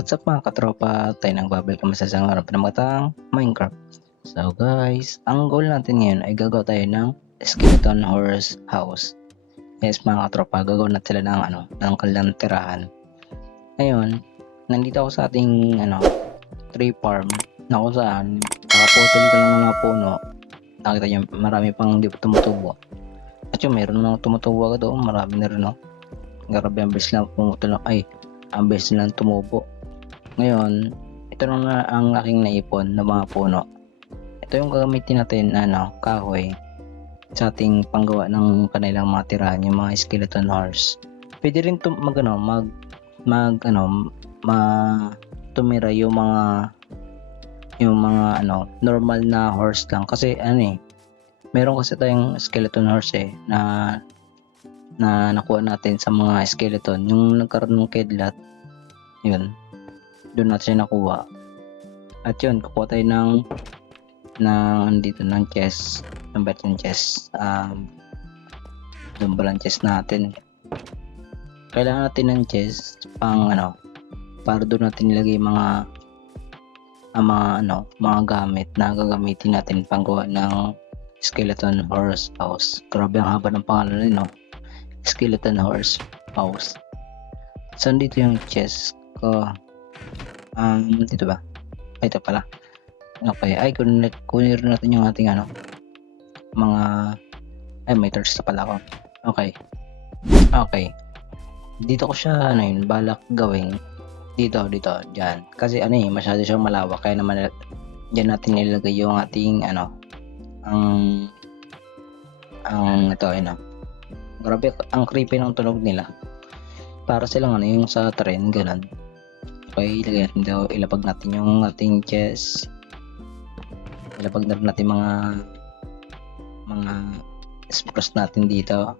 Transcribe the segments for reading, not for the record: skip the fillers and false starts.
What's up mga katropa, tayo nang babalik kami sa isang araw pa ng matang Minecraft. So guys, ang goal natin ngayon ay gagawa tayo ng skeleton horse house. Yes mga katropa, gagawa natin sila ng kanilang tirahan. Ngayon, nandito ako sa ating tree farm na kung saan nakaputol ko lang ng mga puno. Nakita nyo, marami pang hindi pa tumutubo. At yung meron mga tumutubo agad doon, marami na rin Grabe ang bilis lang pumutol ang bilis lang tumubo. Ngayon, ito na ang aking naipon na mga puno. Ito yung gagamitin natin kahoy sa ating panggawa ng kanilang mga tirahan, yung mga skeleton horse. Pwede rin tumira yung mga normal na horse lang kasi meron kasi tayong skeleton horse na nakuha natin sa mga skeleton yung nagkaroon ng kidlat. Yun, doon natin siya nakuha. At yun, kukuha tayo ng chest, ng betting chest. Doon ba lang chest natin? Kailangan natin ng chest para doon natin nilagay mga gamit na gagamitin natin panggawa ng skeleton horse house. Grabe ang haba ng pangalan nito, skeleton horse house. Saan dito yung chest ko? Dito ba? Ito pala. Okay, kunin natin yung ating may torch na pala ako. Okay. Dito ko siya balak gawin. Dito, dyan. Kasi masyado siyang malawak, kaya naman dyan natin nilagay yung ating grabe ang creepy ng tunog nila. Para silang yung sa train, ganun. Okay, ilapag natin yung ating chest. Ilapag na natin mga spruce natin dito.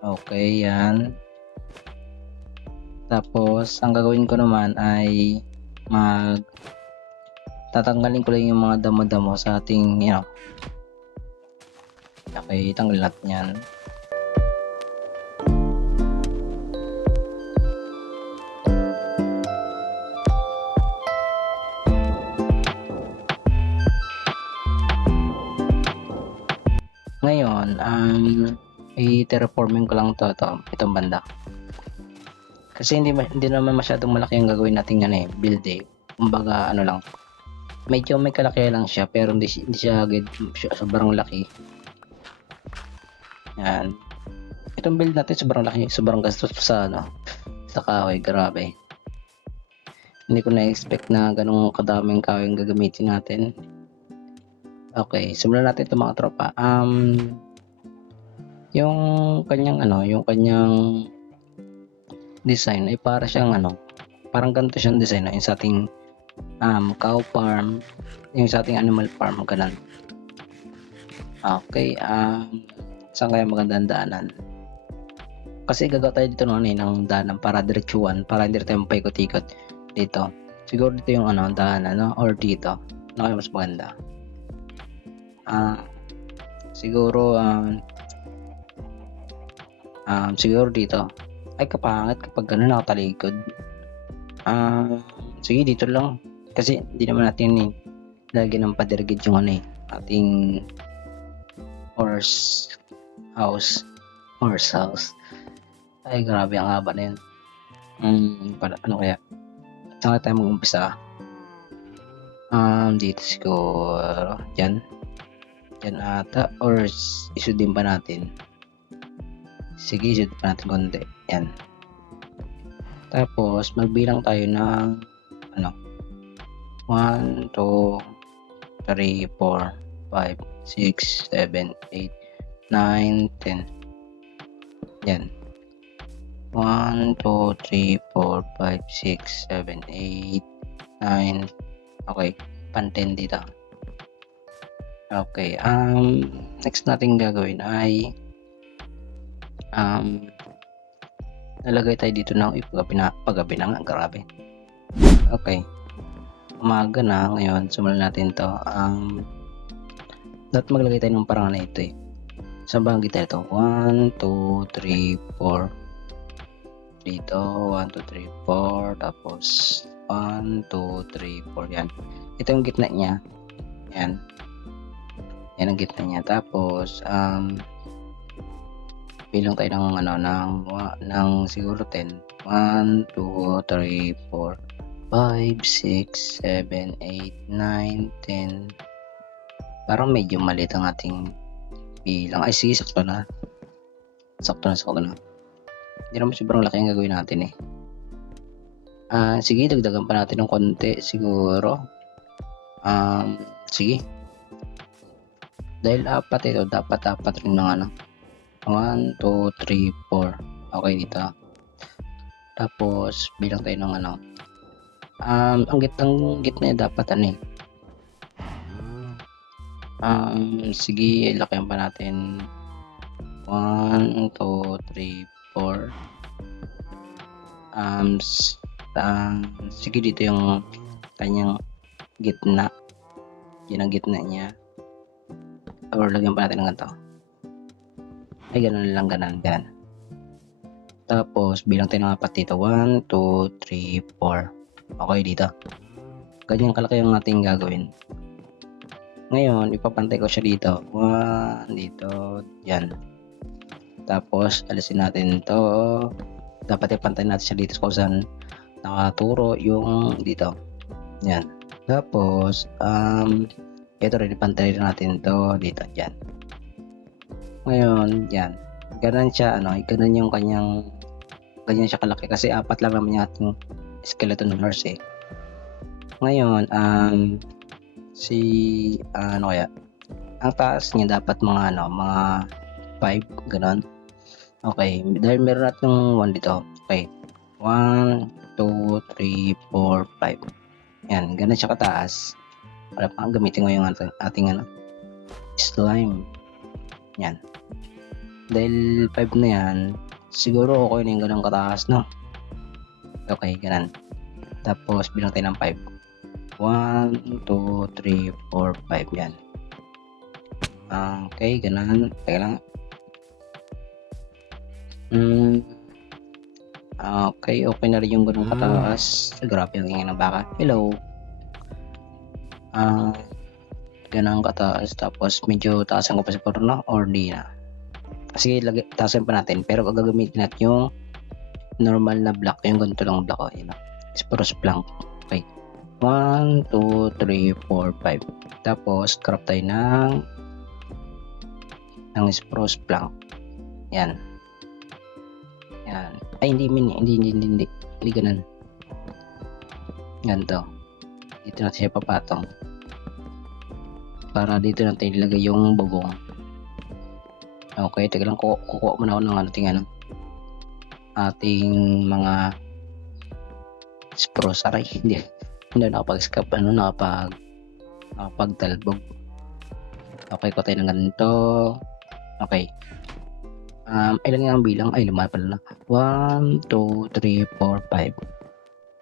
Okay, yan. Tapos, ang gagawin ko naman ay tatanggalin ko lang yung mga damo-damo sa ating Okay, tanggal natin yan. Ngayon, i-terraforming ko lang itong banda. Kasi hindi naman masyadong malaki ang gagawin nating build Kumbaga lang. Medyo may kalaki lang siya pero hindi siya sobrang laki. Yan. Itong build natin sobrang laki, sobrang gastos sa kahoy, grabe. Hindi ko na-expect na ganung kadaming kahoy ang gagamitin natin. Okay, simulan natin ito mga tropa. Yung kanyang design ay para siyang parang ganito siyang design yung sa ating cow farm, yung sa ating animal farm, ganun. Okay, saan kaya magandang daanan? Kasi gagawa tayo dito ng daanan para diretsuhan, para hindi tayo paikot-ikot dito. Siguro dito yung daanan, or dito. Ano kaya mas maganda? Siguro dito. Ay, kapangit kapag gano'n nakatalikod. Sige, dito lang. Kasi hindi naman natin lagyan ng padirigid yung ating horse house. Ay, grabe ang haba na yun. Ano kaya? Saan tayo mag-umpisa? Dito siguro. Dyan ata. Or isudin pa natin. Sige, isudin pa natin konti. Yan. Tapos, magbilang tayo ng 1, 2, 3, 4, 5, 6, 7, 8, 9, 10. Yan. 1, 2, 3, 4, 5, 6, 7, 8, 9. Okay, pan 10 dito. Okay, next natin gagawin ay nalagay tayo dito ng paggabi na nga, grabe. Okay, umaga na ngayon, simulan natin to. Dapat maglagay tayo ng parang ito Saan ba ang kita ito? 1, 2, 3, 4, dito 1, 2, 3, 4, tapos 1, 2, 3, 4, yan. Ito yung gitna niya. Yan. Yan ang gitna niya. Tapos, bilang tayo ng ano, ng siguro 10. 1, 2, 3, 4, 5, 6, 7, 8, 9, 10. Parang medyo maliit ang ating bilang. Ay, sige, sakto na. Sakto na. Hindi naman sobrang laki ang gagawin natin eh. Sige, dagdagan pa natin ng konti siguro. Sige. Dahil apat ito, dapat apat rin ng ano. 1, 2, 3, 4. Okay dito. Tapos, bilang tayo ng ano. Ang gitna dapat ano eh. Sige, lakihan pa natin. 1, 2, 3, 4. Sige, dito yung kanyang gitna. Yan ang gitna niya. Or lagyan pa natin ng ganito. Ay, ganun lang, ganun. Tapos, bilang tayo ng apat dito. 1, 2, 3, 4. Okay, dito. Ganyan kalaki yung ating gagawin. Ngayon, ipapantay ko siya dito. 1, dito, yan. Tapos, alisin natin to. Dapat ipantay natin siya dito kung saan nakaturo yung dito. Yan. Tapos, ito rin ipantay natin to dito, yan. Ngayon, yan. Ganun siya, ganun yung kanyang, ganyan siya kalaki kasi apat lang naman yung ating skeleton horse eh. Ngayon, ano kaya? Ang taas niya dapat mga mga 5, ganun. Okay, dahil meron natin 1 dito. Okay. 1, 2, 3, 4, 5. Yan, ganun siya kataas. Para pang gamitin ko yung ating slime. Yan. Dahil 5 na yan, siguro okay na yung ganun kataas, no? Okay, ganun. Tapos, bilang tayo ng 5. 1, 2, 3, 4, 5. Yan. Okay, ganun. Teka lang. Okay na rin yung ganun kataas. Grabe ang ingay ng baka. Hello. Ganun kataas. Tapos, medyo taasan ko pa siguro na or di na. Sige, taasan pa natin. Pero gagamitin natin yung normal na block. Yung ganito lang block. Yun, spruce plank. Okay. 1, 2, 3, 4, 5. Tapos, craft tayo ng spruce plank. Yan. Yan. Ay, hindi ganun. Ganito. Dito natin siya papatong. Para dito natin ilagay yung bubong. Okay, teka lang, kukuha muna ako ng ating mga spruce. Aray, hindi nakapag-scrap, nakapagtalbog. Okay, kuha tayo ng ganito. Okay. Ilan nga ang bilang? Ay, lima pala na. 1, 2, 3, 4, 5.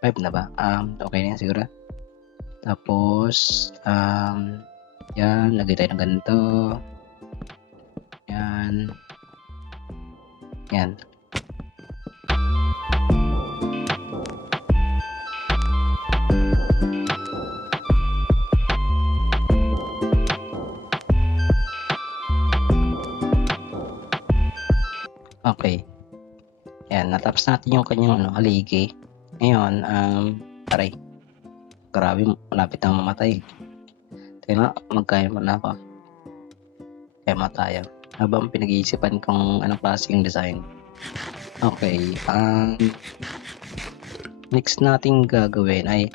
5 na ba? Okay na yan siguro. Tapos, yan, lagay tayo ng ganito. Yan. Yan. Okay. Yan, natapos natin yung kanyang haligi. Ngayon, aray. Grabe, malapit na mamatay. Teka, magkaya mo na ako. Kaya matayo. Habang pinag-iisipan kung anong klase yung design. Okay, next nating gagawin ay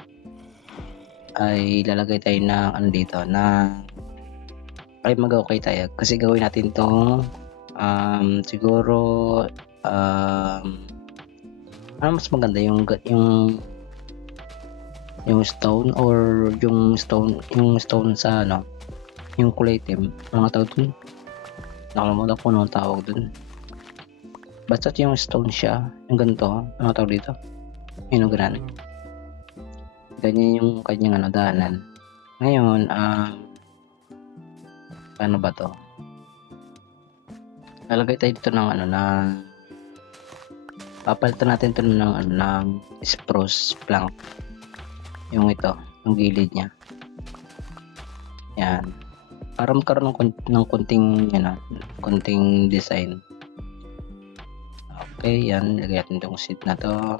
lalagay tayo ng dito na mag-okay tayo kasi gawin natin tong siguro ano mas maganda yung stone or yung stone sa yung kulay itim, mga tawag dun, nakalimutan ko anong tawag dun, basta yung stone siya, yung ganito, ano tawag dito, yung ganun, ganyan yung kanyang daanan. Ngayon, paano ba to? Lalagay tayo dito ng Papalitan natin ito ng, ng spruce plank. Yung ito, yung gilid niya. Yan. Para magkaroon ng konting, konting design. Okay, yan. Lagyan natin itong seat na to.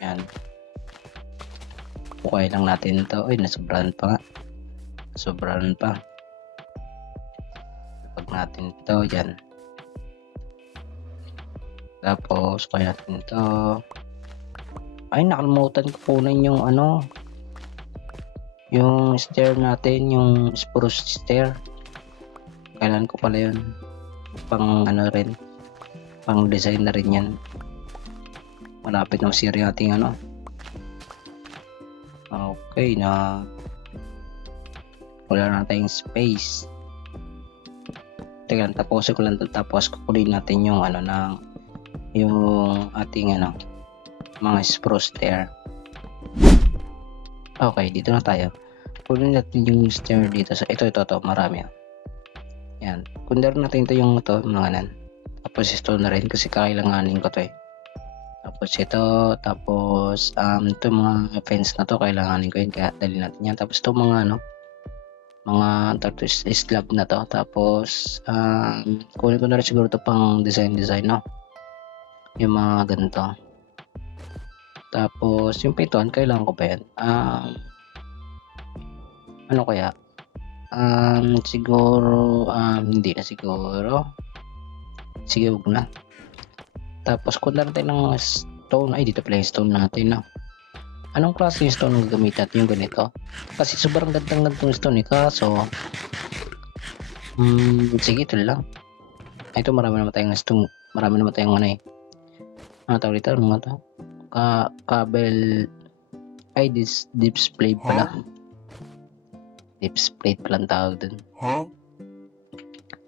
Yan. Bukay lang natin ito. Uy, nasobrahan pa nga. Nasobrahan pa. Pag natin ito, yan. Tapos, kaya natin ito. Ay, nakalimutan ko kunin yung yung stair natin, yung spruce stair. Kailan ko pala yun. Pang rin. Pang design na rin yan. Malapit ng series nating Okay na. Wala na tayong space. Teka, tapos kukunin natin yung yung ating mga spruce stair. Okay, dito na tayo. Kunin natin yung stair dito sa ito, marami. Yan. Kunin natin ito yung mga nan. Tapos ito na rin kasi kailanganin ko to eh. Tapos ito, tapos ito mga fence na to kailanganin ko yun kaya dali natin yan. Tapos ito mga mga slab na to. Tapos kunin ko na rin siguro to pang design no. Yung mga ganito. Tapos yung pintuan kailangan ko pa yan. Ano kaya? Siguro hindi na siguro. Sige, wag na. Tapos kung natin ng stone, ay dito pala yung stone natin, no? Anong klase yung stone ang gagamit natin? Yung ganito? Kasi sobrang gandang stone eh, kaso sige, ito lang. Ito marami naman tayong stone. Marami naman tayong tawag dito, ano nga to? Kabel ay display pala. Display pala ang tawag dun.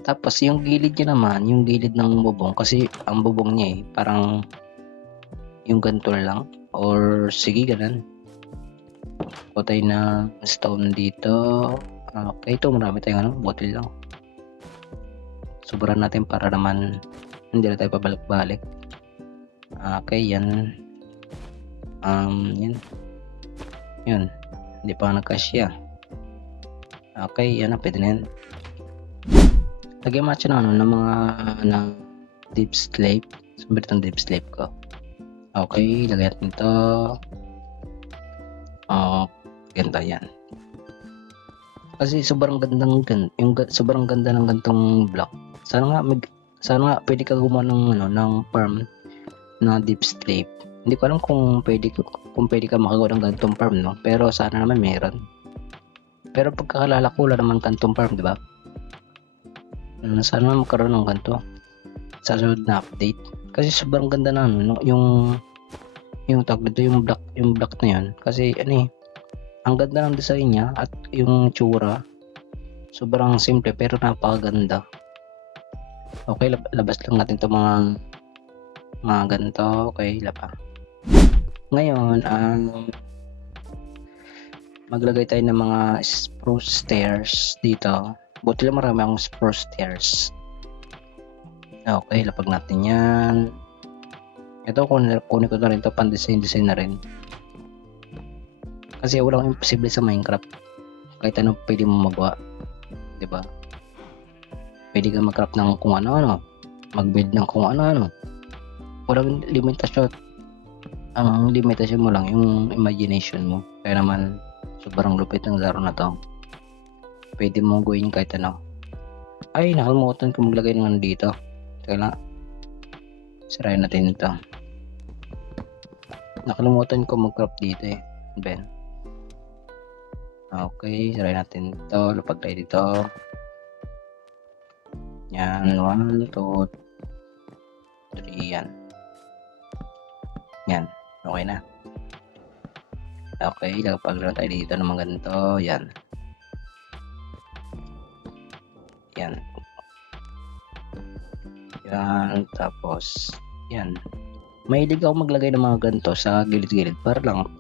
Tapos yung gilid niya naman, yung gilid ng bubong, kasi ang bubong niya parang yung ganito lang, or sige ganun. Putay na stone dito. Okay, ito marami tayong bottle lang. Sobrahan natin para naman hindi na tayo pabalik-balik. Okay, yan. Yun. Hindi pa nagkasya. Okay, yan na, pwede na yan. Lagyan mo ng mga deep slate. Sabi itong deep slate ko. Okay, lagyan natin ito. Ganda yan. Kasi sobrang ganda ng gantong block. Sana nga pwede ka gumawa ng farm na deep slate. Hindi ko alam kung pwede ka makagawa ng gantong farm, no? Pero sana naman meron. Pero pagkakalala ko, wala naman gantong farm, di ba? Sana magkaroon ng ganito sa sunod na update. Kasi sobrang ganda na yung tag dito, yung block na yun. Kasi ang ganda ng design niya at yung tsura. Sobrang simple pero napakaganda. Okay, labas lang natin to mga ganito. Okay, lapa. Ngayon, maglagay tayo ng mga spruce stairs dito. Buti lang marami akong spruce stairs. Okay, lapag natin yan. Ito, kunin ko na rin ito, pan-design na rin. Kasi walang imposible sa Minecraft. Kahit ano pwede mo magawa. Diba? Pwede ka mag-craft ng kung ano-ano. Mag-build ng kung ano-ano. Walang limitasyon. Ang limitasyon mo lang, yung imagination mo. Kaya naman, sobrang lupit ng laro na to. Pwede mo gawin kahit ano. Ay, nakalimutan ko maglagay ng dito. Teka lang. Sirayan natin ito. Nakalimutan ko mag-craft dito eh. Ben. Okay, sirayan natin ito. Lupag tayo dito. Yan. 1, 2, 3. Yan. Yan. Okay na. Okay, lagpag lang tayo dito ng mga ganito. Yan. Yan. Yan. Tapos, yan. Mahilig ako maglagay ng mga ganito sa gilid-gilid para lang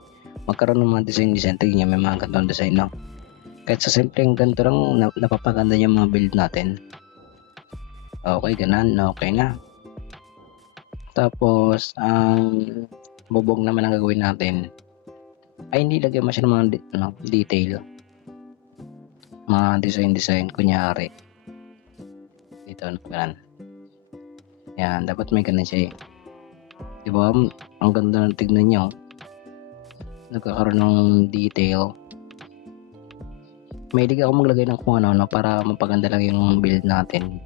magkaroon ng mga design. Tingin niya may mga ganitong design, no? Kahit sa simpleng ganito lang, napapaganda yung mga build natin. Okay, ganun. Okay na. Tapos, ang bubong naman ang gagawin natin ay hindi lagyan masyadong mga detail. Mga design. Kunyari, dito, ganun. Yan, dapat may ganun siya eh. Diba? Ang ganda ng tignan nyo. Nagkakaroon ng detail. Mahilig ako maglagay ng kung ano para mapaganda lang yung build natin.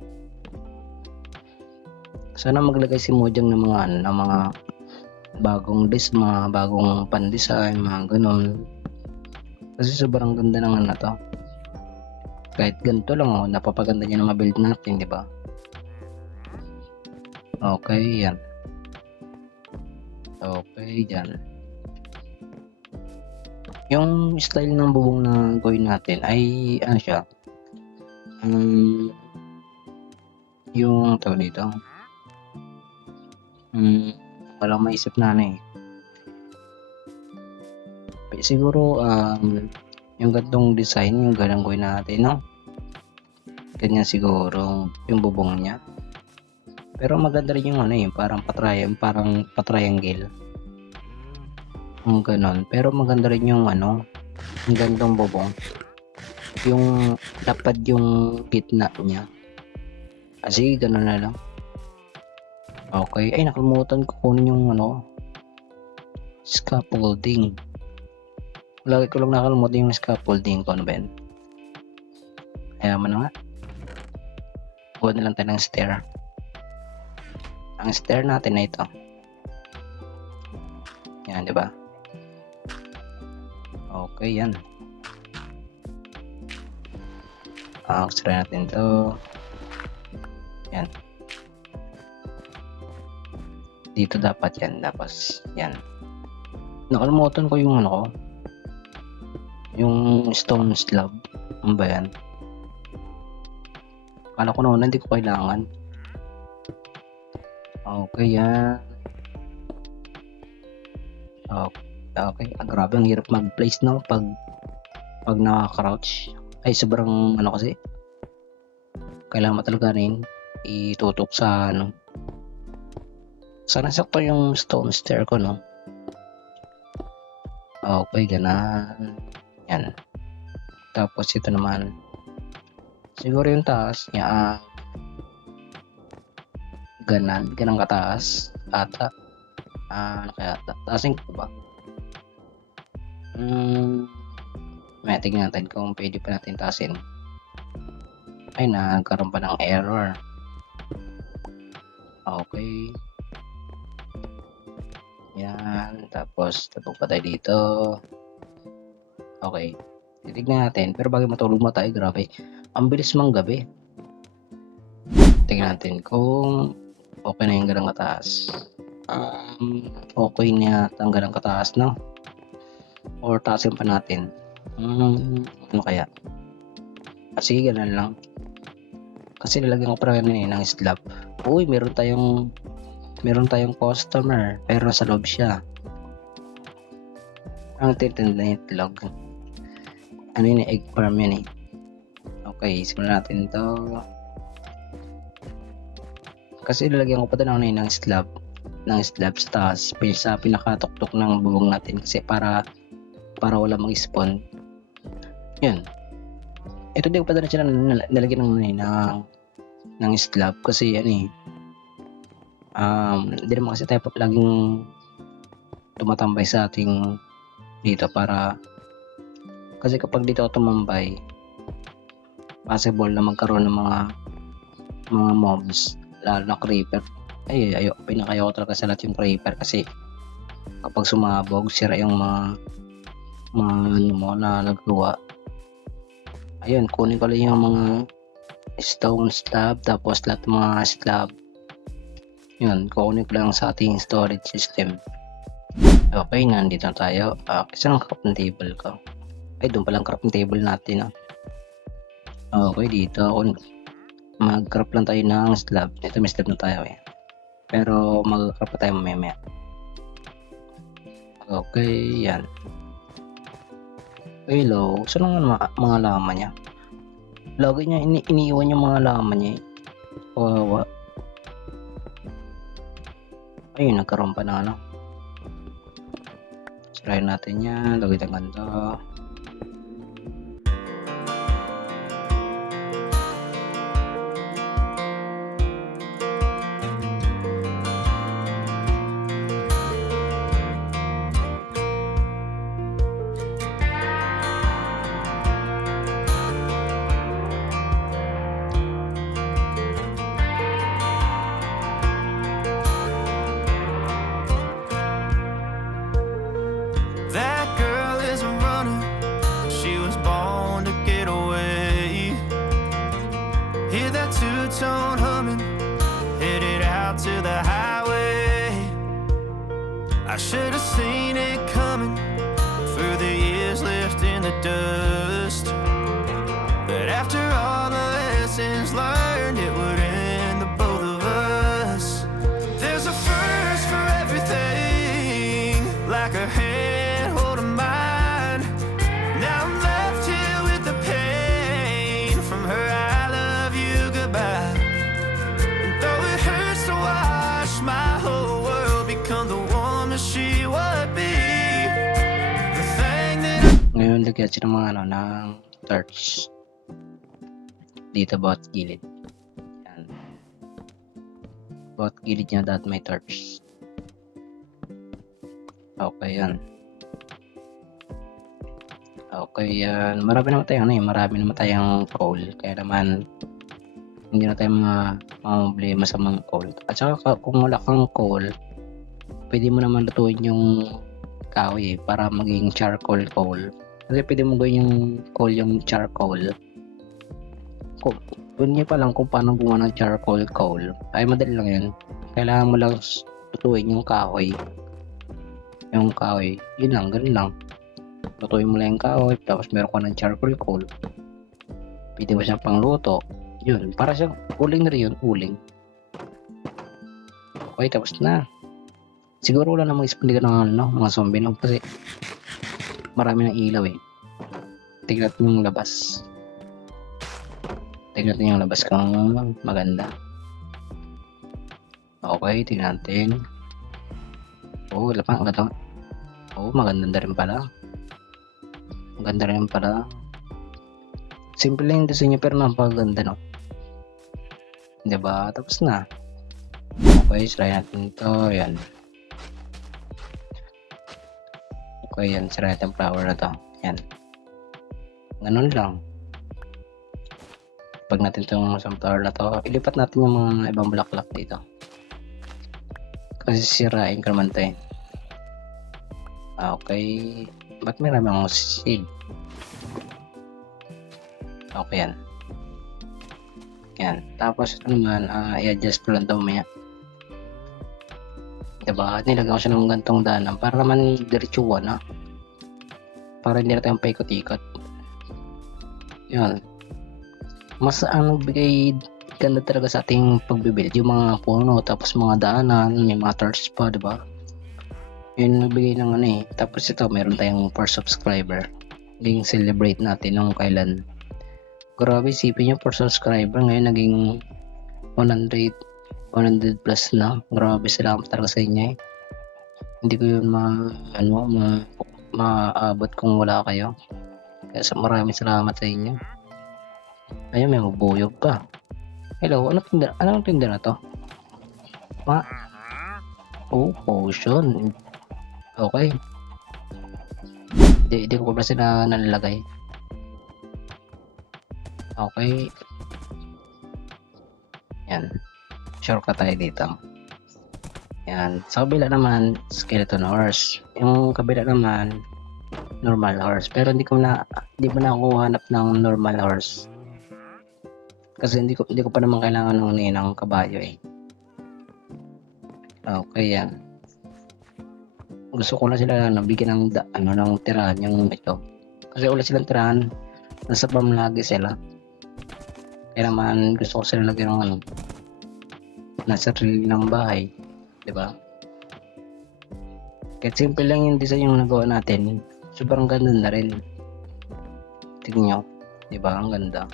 Sana maglagay si Mojang ng mga bagong mga bagong pan-design, mga ganun. Kasi sobrang ganda ng to. Kahit ganito lang napapaganda niya ng build natin, di ba? Okay, yan. Okay, dyan. Yung style ng bubong na gawin natin ay ano siya? Yung tawag dito. Walang maisip na siguro yung gantong design yung ganang gawin natin, no? Ganyan siguro yung bubong niya. Pero maganda rin yung yung parang patriangle. Yung ganon. Pero maganda rin yung yung gantong bubong. Yung lapad yung gitna niya. Kasi ganon na lang. Okay. Ay, nakalimutan ko kunin yung scaffolding. Lagi ko lang nakalimutan yung scaffolding ko, ano ba yan? Kaya mo na nga. Huwag na lang tayo ng stair. Ang stair natin na ito. Yan, di ba? Okay, yan. Extra natin to. Yan. Dito dapat yan. Tapos, yan. Nakalimutan ko yung yung stone slab. Ano ba yan? Kala ko naman hindi ko kailangan. Okay, yan. Okay. Grabe, ang hirap mag-place pag naka-crouch. Ay, sobrang kasi. Kailangan mo talaga rin itutok sa Sana sakto yung stone stair ko, no? Okay, ganan. Yan. Tapos ito naman. Siguro yung taas niya, ganang kataas ata. Kaya taasin ko ba? May tignan natin kung pwede pa natin taasin. Ay, nagkaroon pa ng error. Okay. Yan. Tapos tapos pa tayo dito. Okay. Titignan natin. Pero bago matulog tayo, grabe. Ang bilis gabi. Tingnan natin kung okay na yung ganang kataas. Okay na ang ganang kataas, no? Or taasin pa natin. Ano kaya? Sige, ganun lang. Kasi lalagyan ko pa rin ng slab. Uy, meron tayong customer, pero sa loob siya. Ang titinda ng itlog. Ano yun, egg farm yun eh. Okay, simulan natin to. Kasi lalagyan ko pa din ng slab sa taas, sa pinakatuktok ng bubong natin, kasi para wala mag-spawn. Yun. Ito din pa din sila nalagyan ng slab kasi hindi naman kasi tayo laging tumatambay sa ating dito, kasi kapag dito ako tumambay, possible na magkaroon ng mga mobs, lalo na creeper. Pinakayaw ko talaga sa lahat yung creeper, kasi kapag sumabog, sira yung mga na nagluwa. Ayun, kunin ko lang yung mga stone slab, tapos lahat ng mga slab. Yun, kukunin ko lang sa ating storage system. Okay, nandito na tayo. Kasi ang crafting table ko. Ay, doon palang crafting table natin. Okay, dito mag-craft lang tayo ng slab. Ito may slab na tayo eh. Pero mag-craft pa tayo mamaya. Okay, yan. Hello, saan ang mga laman niya? Lagi niya iniiwan yung mga laman niya eh. Kawawa. Ayun, nagkaroon pa ng ano. Try natin yan. Lagay ng ganito. That girl is a runner, she was born to get away. Hear that two-tone humming, headed out to the highway. I should have seen it coming through the years left in the dust. But after all the lessons learned, it would end the both of us. There's a first for everything, like a hand holding mine. Now I'm left here with the pain from her I love you goodbye. And though it hurts to watch my whole world become the woman she would be, the thing that Ngayon, lagyan siya ng mga ano, ng torch. Dito bawat gilid. Yan. Bawat gilid niya dapat may torch. Okay, yan. Okay, yan. Marami naman tayong ano eh. Marami naman tayong coal. Kaya naman, hindi na tayo problema sa mga coal. At saka kung wala kang coal, pwede mo naman lutuin yung kahoy para maging charcoal coal. Kasi pwede mo gawin yung coal yung charcoal. Kung niyo pa lang kung paano gumawa ng charcoal coal, ay madali lang yan. Kailangan mo lang lutuin yung kahoy. Yung kahoy, yun lang, ganun lang. Lutuin mo lang yung kahoy, tapos meron ka ng charcoal coal. Pwede mo siyang pangluto. Yun, para siyang uling na rin yun, uling. Okay, tapos na. Siguro wala namang ispan dito ng ano, mga zombie no? Kasi marami ng ilaw eh. Tignan natin yung labas. Tignan natin yung labas kung maganda. Okay, tignan natin. Oh, lapang agad. Oh, maganda na rin pala. Maganda rin pala. Simple lang yung design niya pero napakaganda no. Diba? Tapos na. Okay, try natin ito. Yan. Okay, yan. Try natin flower na to. Yan. Ganun lang. Pag natin itong sunflower na to, ilipat natin yung mga ibang bulaklak dito. Kasi sirain ka naman ito eh. Okay. Ba't may ramang seed? Okay yan. Yan. Tapos ito naman, i-adjust ko lang ito mamaya. Diba? Nilagyan ko siya ng gantong daanan para naman diretsuan ha. Para hindi na tayong paikot-ikot. Yan. Mas ang nagbigay ganda talaga sa ating pagbibuild yung mga puno, tapos mga daanan, may mga torch pa, diba? Yun nagbigay ng ano eh. Tapos ito, meron tayong per subscriber. Naging celebrate natin nung kailan. Grabe, isipin nyo, per subscriber ngayon naging 100 plus na. Grabe, salamat talaga sa inyo eh. Hindi ko yun maabot kung wala kayo. Kaya maraming salamat sa inyo. Ayun, may mabuyog pa. Hello, anong tinda na to? Oh, potion. Okay. Di ko pa sila nalalagay. Okay. Yan. Shortcut tayo dito. Yan. Sa kabila naman, skeleton horse. Yung kabila naman, normal horse. Pero hindi mo na ako hanap ng normal horse. Kasi hindi ko pa naman kailangan ng kabayo eh. Okay, yan. Gusto ko na sila nabigyan ng tirahan yung ito. Kasi wala silang tirahan. Nasa farm lagi sila. Kaya naman gusto ko sila lagyan ng nasa sarili ng bahay. Diba? Kahit simple lang yung design yung nagawa natin. Sobrang ganda na rin. Tignan nyo. Diba? Ang ganda.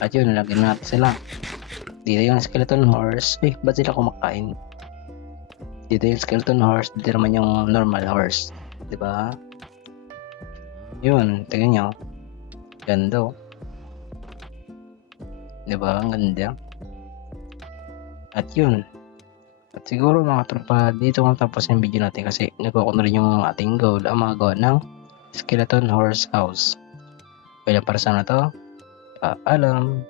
At yun, nalagyan natin sila. Dito yung skeleton horse. Ba't sila kumakain? Dito yung skeleton horse, dito naman yung normal horse. Diba? Yun, tingnan nyo. Ganda oh. Diba? Ang ganda. At yun. At siguro mga tropa, dito kung tapos yung video natin kasi nagawa ko na rin yung ating goal ang magawa ng skeleton horse house. Kaya para sana to? Paalam.